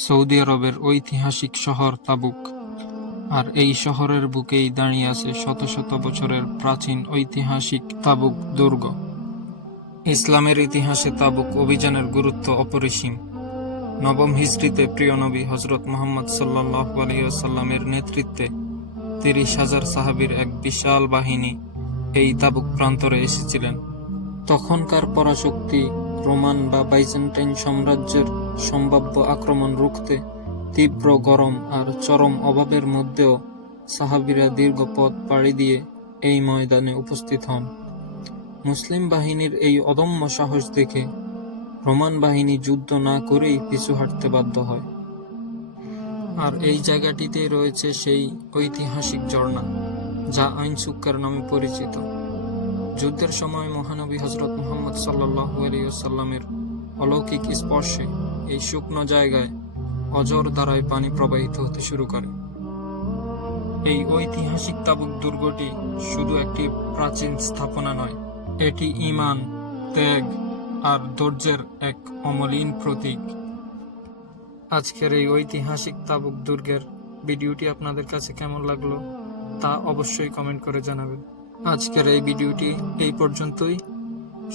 Saudi আরবের ঐতিহাসিক শহর তাবুক। আর এই শহরের বুকেই দাঁড়িয়ে আছে শত শত বছরের প্রাচীন ঐতিহাসিক তাবুক দুর্গ। ইসলামের ইতিহাসে তাবুক অভিযানের গুরুত্ব অপরিসীম। নবম হিজরিতে প্রিয় নবী হযরত মুহাম্মদ সাল্লাল্লাহু আলাইহি ওয়াসাল্লামের নেতৃত্বে ৩০,০০০ সাহাবীর এক বিশাল বাহিনী এই তাবুক প্রান্তরে এসেছিলেন। তখনকার পরাশক্তি রোমান বা বাইজেন্টাইন সাম্রাজ্যের সম্ভাব্য আক্রমণ রুখতে তীব্র গরম আর চরম অভাবের মধ্যেও সাহাবীরা দীর্ঘ পথ পাড়ি দিয়ে এই ময়দানে উপস্থিত হন। মুসলিম বাহিনীর এই অদম্য সাহস দেখে রোমান বাহিনী যুদ্ধ না করেই পিছু হাঁটতে বাধ্য হয়। আর এই জায়গাটিতেই রয়েছে সেই ঐতিহাসিক ঝর্ণা, যা আইন সুক্কার নামে পরিচিত। যুদ্ধের সময় মহানবী হযরত মুহাম্মদ সাল্লাল্লাহু আলাইহি ওয়াসাল্লামের অলৌকিক স্পর্শে এই শুকনো জায়গায় অঝোর ধারায় পানি প্রবাহিত হতে শুরু করে। এই ঐতিহাসিক তাবুক দুর্গটি শুধু একটি প্রাচীন স্থাপনা নয়, এটি ঈমান, ত্যাগ আর ধৈর্যের এক অমলিন প্রতীক। আজকের এই ঐতিহাসিক তাবুক দুর্গের ভিডিওটি আপনাদের কাছে কেমন লাগলো তা অবশ্যই কমেন্ট করে জানাবেন। আজকের এই ভিডিওটি এই পর্যন্তই।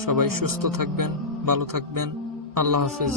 সবাই সুস্থ থাকবেন, ভালো থাকবেন। আল্লাহ হাফেজ।